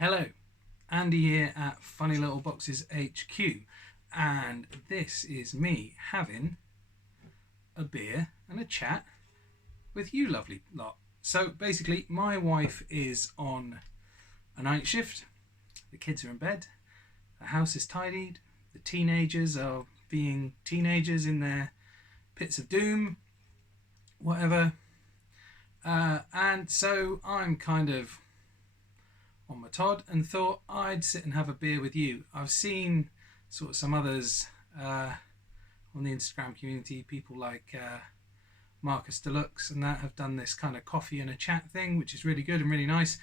Hello, Andy here at Funny Little Boxes HQ, and this is me having a beer and a chat with you lovely lot. So basically, my wife is on a night shift, the kids are in bed, the house is tidied, the teenagers are being teenagers in their pits of doom, whatever, and so I'm kind of on my Todd and thought I'd sit and have a beer with you. I've seen sort of some others on the Instagram community, people like Marcus Deluxe and that have done this kind of coffee and a chat thing, which is really good and really nice.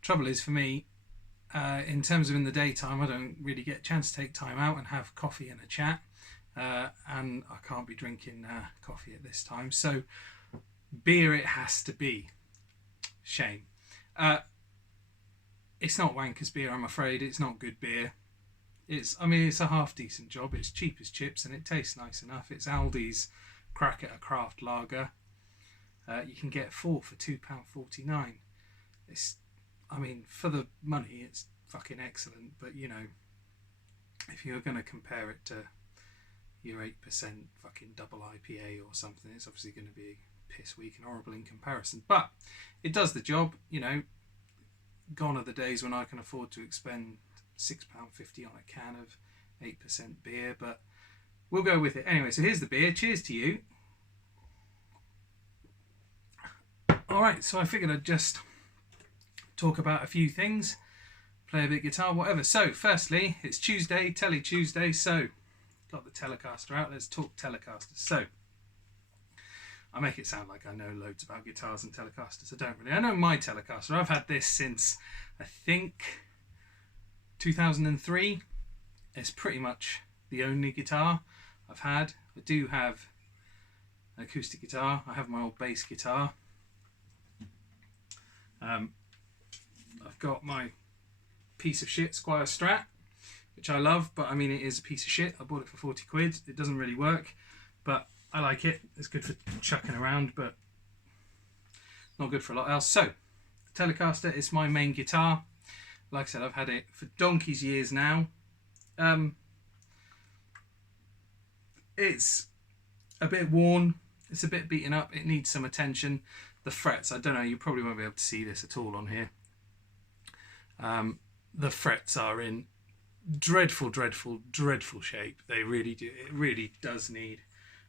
Trouble is for me, in terms of in the daytime, I don't really get a chance to take time out and have coffee and a chat, and I can't be drinking coffee at this time, so beer it has to be. Shame. It's not Wanker's beer, I'm afraid. It's not good beer. It's a half decent job. It's cheap as chips and it tastes nice enough. It's Aldi's Crack at a Craft Lager. You can get 4 for £2.49. For the money, it's fucking excellent. But if you're going to compare it to your 8% fucking double IPA or something, it's obviously going to be piss weak and horrible in comparison. But it does the job. Gone are the days when I can afford to expend £6.50 on a can of 8% beer, but we'll go with it. Anyway, so here's the beer. Cheers to you. Alright, so I figured I'd just talk about a few things, play a bit of guitar, whatever. So, firstly, it's Tuesday, Tele Tuesday, so got the Telecaster out. Let's talk Telecasters. So, I make it sound like I know loads about guitars and Telecasters. I don't really. I know my Telecaster. I've had this since, I think, 2003. It's pretty much the only guitar I've had. I do have an acoustic guitar. I have my old bass guitar. I've got my piece of shit Squire Strat, which I love, but it is a piece of shit. I bought it for 40 quid. It doesn't really work, but I like it. It's good for chucking around, but not good for a lot else. So, Telecaster is my main guitar. Like I said, I've had it for donkey's years now. It's a bit worn. It's a bit beaten up. It needs some attention. The frets, I don't know, you probably won't be able to see this at all on here. The frets are in dreadful, dreadful, dreadful shape. They really do. It really does need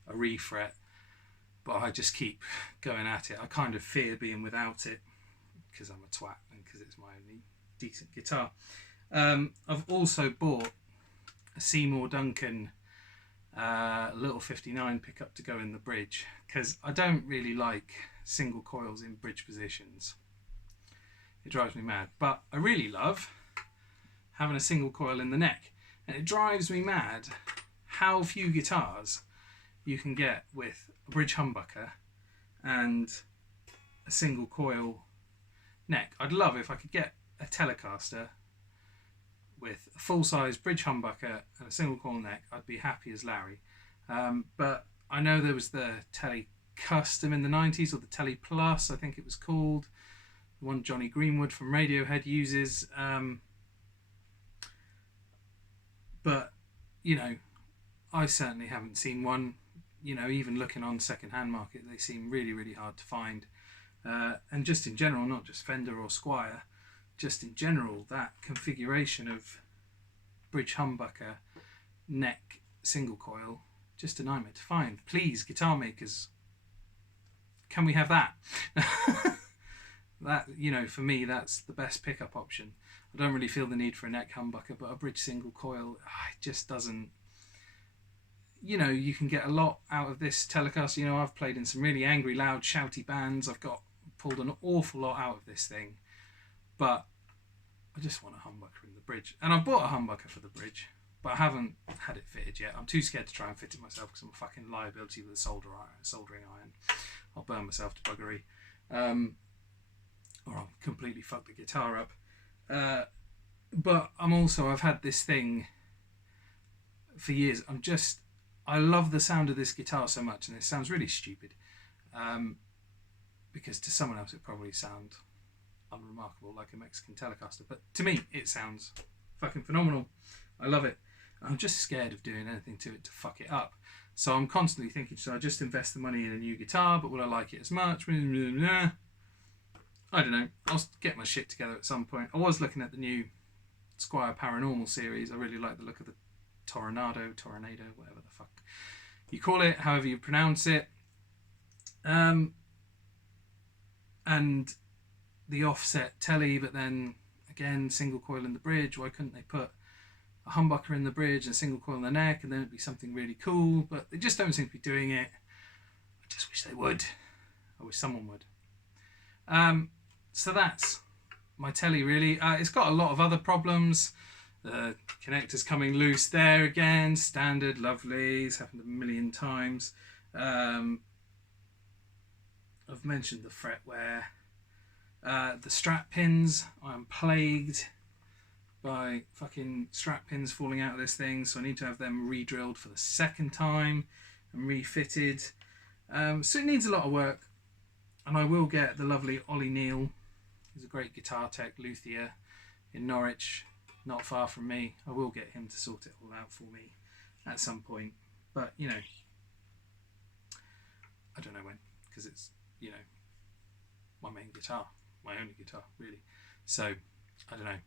a refret, but I just keep going at it. I kind of fear being without it because I'm a twat and because it's my only decent guitar. I've also bought a Seymour Duncan little 59 pickup to go in the bridge because I don't really like single coils in bridge positions. It drives me mad, but I really love having a single coil in the neck, and it drives me mad how few guitars you can get with a bridge humbucker and a single coil neck. I'd love if I could get a Telecaster with a full-size bridge humbucker and a single coil neck. I'd be happy as Larry. But I know there was the Tele Custom in the 90s, or the Tele Plus, I think it was called. The one Johnny Greenwood from Radiohead uses. But, I certainly haven't seen one. Even looking on second-hand market, they seem really, really hard to find. And just in general, not just Fender or Squire, just in general, that configuration of bridge humbucker, neck, single coil, just a nightmare to find. Please, guitar makers, can we have that? That, for me, that's the best pickup option. I don't really feel the need for a neck humbucker, but a bridge single coil, it just doesn't. You can get a lot out of this Telecaster. I've played in some really angry, loud, shouty bands. I've pulled an awful lot out of this thing, but I just want a humbucker in the bridge. And I've bought a humbucker for the bridge, but I haven't had it fitted yet. I'm too scared to try and fit it myself because I'm a fucking liability with a soldering iron. I'll burn myself to buggery. Or I'll completely fuck the guitar up. But I've had this thing for years. I love the sound of this guitar so much, and it sounds really stupid. Because to someone else it probably sound unremarkable like a Mexican Telecaster. But to me, it sounds fucking phenomenal. I love it. I'm just scared of doing anything to it to fuck it up. So I'm constantly thinking, should I just invest the money in a new guitar, but will I like it as much? I don't know. I'll get my shit together at some point. I was looking at the new Squier Paranormal series. I really like the look of the Tornado, whatever the fuck you call it, however you pronounce it. And the offset telly, but then again, single coil in the bridge. Why couldn't they put a humbucker in the bridge and a single coil in the neck, and then it'd be something really cool? But they just don't seem to be doing it. I just wish they would. I wish someone would. So that's my telly, really. It's got a lot of other problems. The connector's coming loose there again. Standard, lovely. It's happened a million times. I've mentioned the fret wear. The strap pins. I'm plagued by fucking strap pins falling out of this thing, so I need to have them re-drilled for the second time and refitted. So it needs a lot of work, and I will get the lovely Ollie Neal, who's a great guitar tech luthier in Norwich, not far from me. I will get him to sort it all out for me at some point, but you know, I don't know when, because it's, you know, my main guitar, my only guitar really. So I don't know,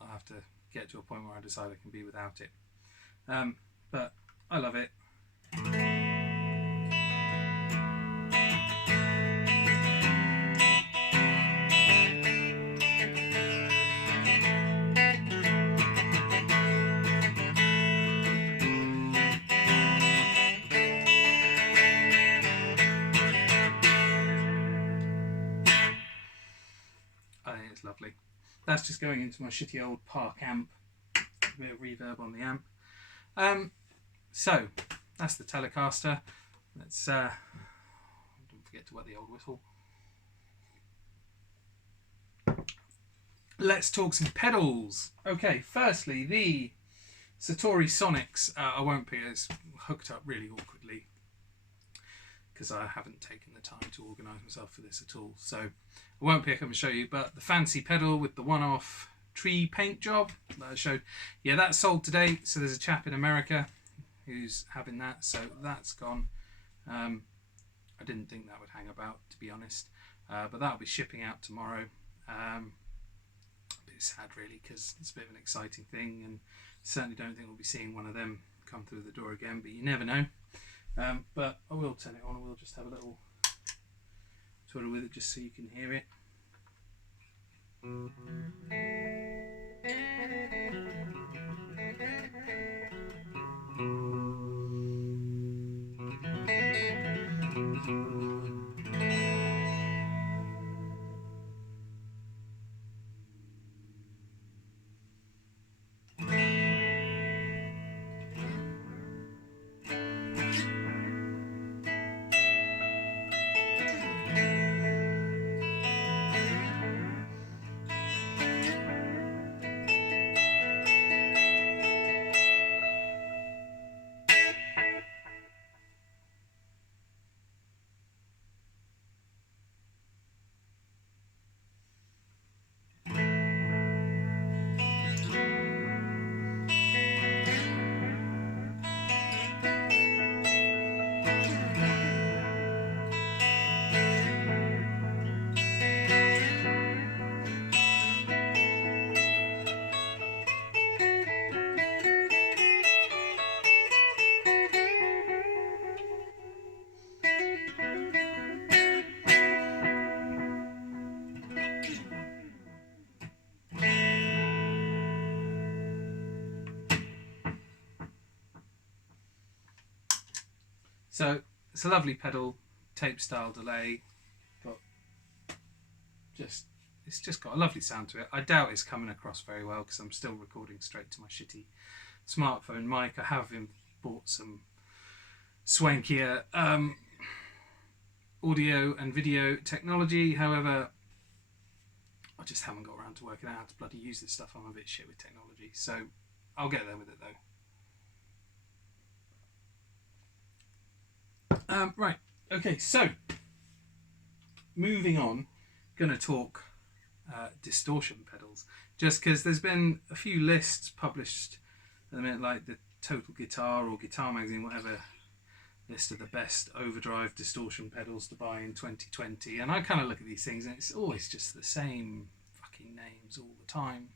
I'll have to get to a point where I decide I can be without it. But I love it. I think it's lovely. That's just going into my shitty old Park amp. A bit of reverb on the amp. So that's the Telecaster. Let's don't forget to wet the old whistle. Let's talk some pedals. Okay, firstly, the Satori Sonics. I won't be as hooked up really awkwardly because I haven't taken the time to organise myself for this at all. So I won't pick up and show you, but the fancy pedal with the one-off tree paint job that I showed, yeah, that's sold today. So there's a chap in America who's having that, so that's gone. I didn't think that would hang about, to be honest, but that'll be shipping out tomorrow. A bit sad really, because it's a bit of an exciting thing, and certainly don't think we'll be seeing one of them come through the door again, but you never know. But I will turn it on, and we'll just have a little twiddle with it just so you can hear it. So it's a lovely pedal, tape style delay, but it's just got a lovely sound to it. I doubt it's coming across very well because I'm still recording straight to my shitty smartphone mic. I have bought some swankier audio and video technology, however I just haven't got around to working out how to bloody use this stuff. I'm a bit shit with technology, so I'll get there with it though. Right, okay, so moving on, going to talk distortion pedals, just because there's been a few lists published at the minute, like the Total Guitar or Guitar Magazine, whatever, list of the best overdrive distortion pedals to buy in 2020, and I kind of look at these things and it's always just the same fucking names all the time.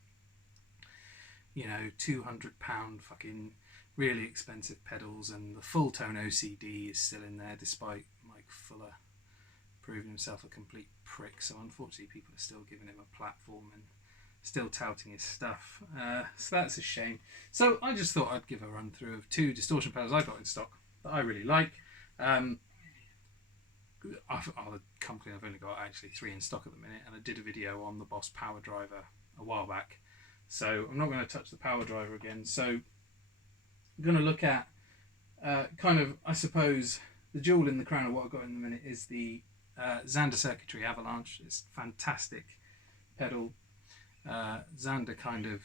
You know, £200 fucking really expensive pedals, and the full tone OCD is still in there despite Mike Fuller proving himself a complete prick. So unfortunately people are still giving him a platform and still touting his stuff. So that's a shame. So I just thought I'd give a run through of 2 distortion pedals I got in stock that I really like. I've only got actually 3 in stock at the minute, and I did a video on the Boss Power Driver a while back, so I'm not going to touch the Power Driver again. So I'm going to look at kind of, I suppose, the jewel in the crown of what I've got in the minute is the Xander Circuitry Avalanche. It's a fantastic pedal. Xander kind of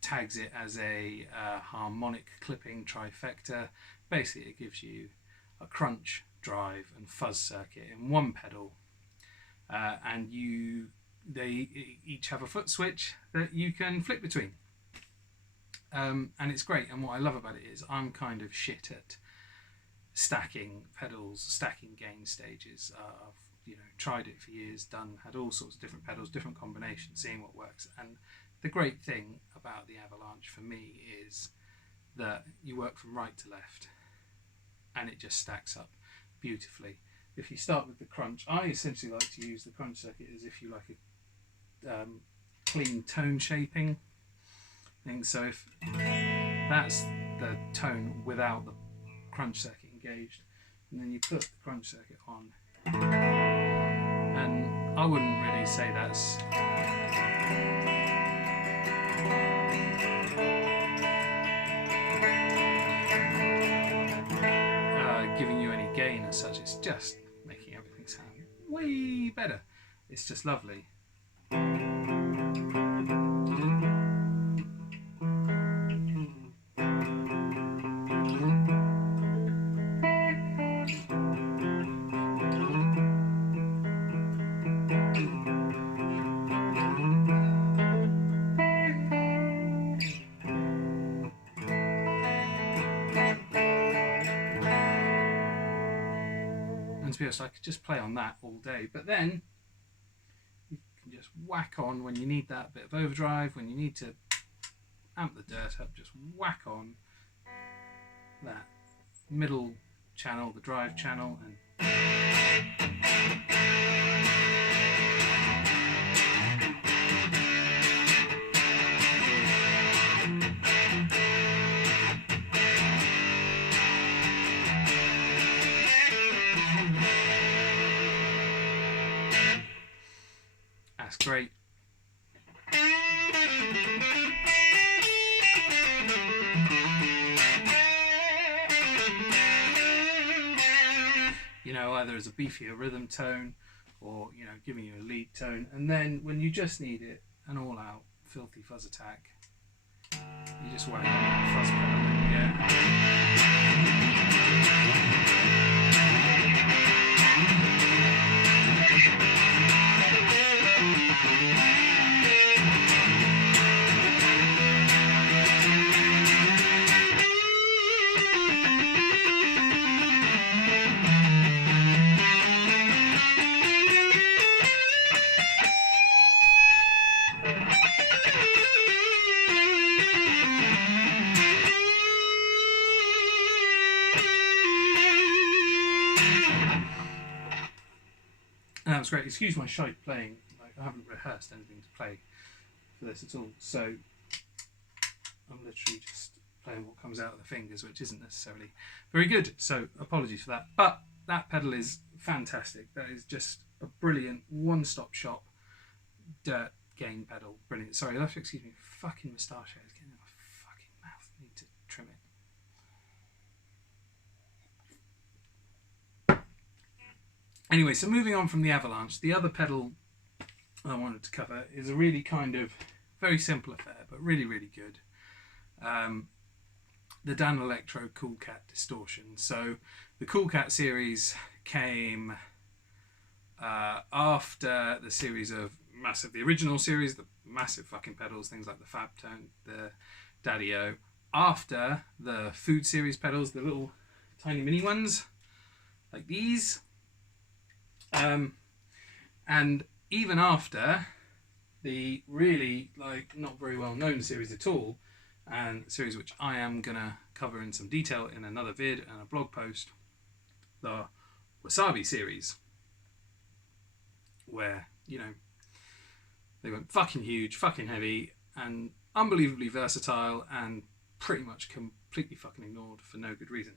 tags it as a harmonic clipping trifecta. Basically it gives you a crunch, drive and fuzz circuit in one pedal, and they each have a foot switch that you can flick between, and it's great. And what I love about it is I'm kind of shit at stacking pedals, stacking gain stages. I've tried it for years, had all sorts of different pedals, different combinations, seeing what works. And the great thing about the Avalanche for me is that you work from right to left and it just stacks up beautifully. If you start with the crunch, I essentially like to use the crunch circuit as if you like a clean tone shaping thing. So if that's the tone without the crunch circuit engaged, and then you put the crunch circuit on, and I wouldn't really say that's giving you any gain as such. It's just making everything sound way better. It's just lovely. To be honest, I could just play on that all day, but then you can just whack on when you need that bit of overdrive, when you need to amp the dirt up, just whack on that middle channel, the drive channel, and that's great. Either as a beefier rhythm tone or giving you a lead tone, and then when you just need it, an all-out filthy fuzz attack, you just whack on that fuzz pedal and that was great. Excuse my shite playing. I haven't rehearsed anything to play for this at all, so I'm literally just playing what comes out of the fingers, which isn't necessarily very good, so apologies for that. But that pedal is fantastic. That is just a brilliant one-stop shop dirt gain pedal. Brilliant. Sorry, you'll have to excuse me. Fucking moustache hair is getting in my fucking mouth. I need to trim it. Anyway, so moving on from the Avalanche, the other pedal I wanted to cover is a really kind of very simple affair, but really, really good. The Dan Electro Cool Cat Distortion. So the Cool Cat series came after the series of massive. The original series, the massive fucking pedals, things like the Fab Tone, the Daddy-O. After the Food series pedals, the little tiny mini ones, like these. And even after the really not very well known series at all, and series which I am gonna cover in some detail in another vid and a blog post, the Wasabi series, where they went fucking huge, fucking heavy, and unbelievably versatile, and pretty much completely fucking ignored for no good reason.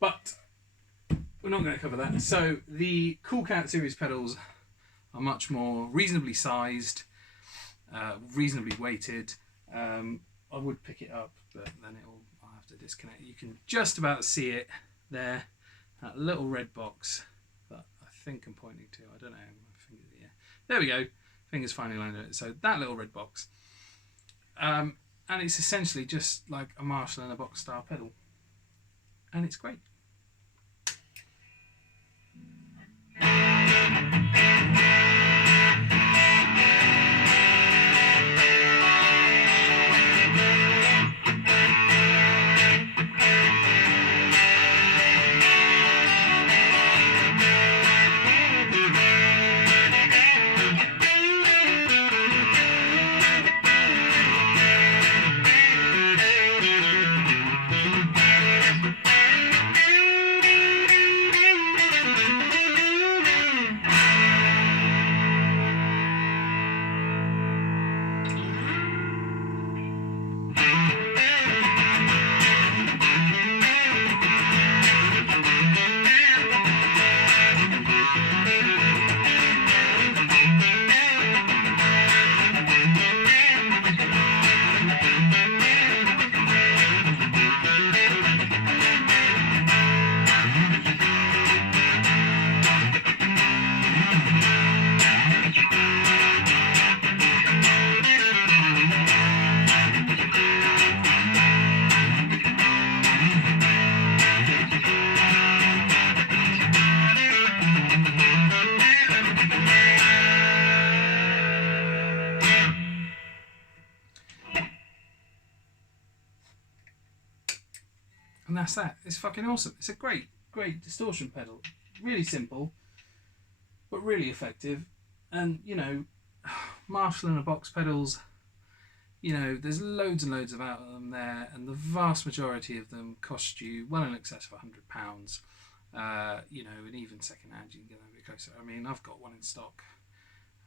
But we're not going to cover that. So the Cool Cat series pedals are much more reasonably sized, reasonably weighted. I would pick it up, but then I'll have to disconnect. You can just about see it there, that little red box that I think I'm pointing to. I don't know. My fingers, yeah. There we go. Fingers finally landed on it. So that little red box. And it's essentially just like a Marshall in a box style pedal. And it's great. And that's that. It's fucking awesome. It's a great distortion pedal. Really simple, but really effective. And, Marshall in a box pedals, there's loads and loads of out of them there, and the vast majority of them cost you well in excess of £100. And even second hand you can get them a bit closer. I mean, I've got one in stock,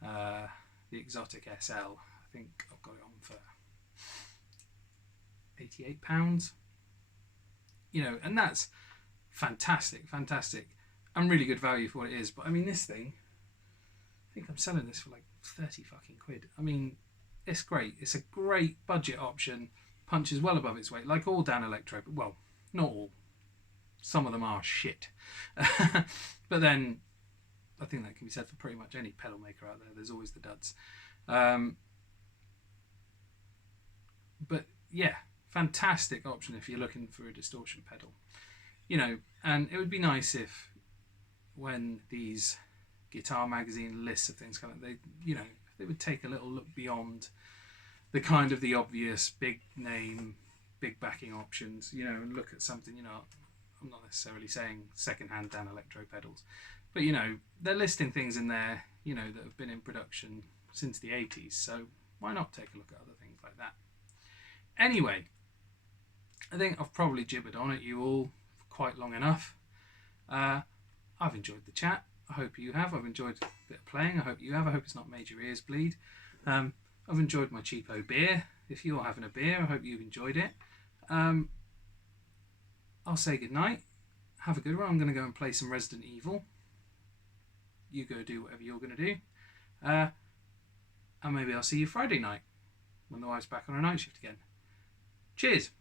the Exotic SL. I think I've got it on for £88. And that's fantastic, and really good value for what it is. But I mean, this thing, I think I'm selling this for like 30 fucking quid. I mean, it's great. It's a great budget option. Punches well above its weight, like all Dan Electro. Well, not all. Some of them are shit. But then, I think that can be said for pretty much any pedal maker out there. There's always the duds. But yeah. Fantastic option if you're looking for a distortion pedal, and it would be nice if when these guitar magazine lists of things come up, they would take a little look beyond the kind of the obvious big name, big backing options, and look at something, I'm not necessarily saying secondhand Dan Electro pedals, but they're listing things in there, that have been in production since the 80s, so why not take a look at other things like that? Anyway, I think I've probably gibbered on at you all for quite long enough. I've enjoyed the chat. I hope you have. I've enjoyed a bit of playing. I hope you have. I hope it's not made your ears bleed. I've enjoyed my cheapo beer. If you're having a beer, I hope you've enjoyed it. I'll say goodnight. Have a good one. I'm going to go and play some Resident Evil. You go do whatever you're going to do. And maybe I'll see you Friday night when the wife's back on her night shift again. Cheers.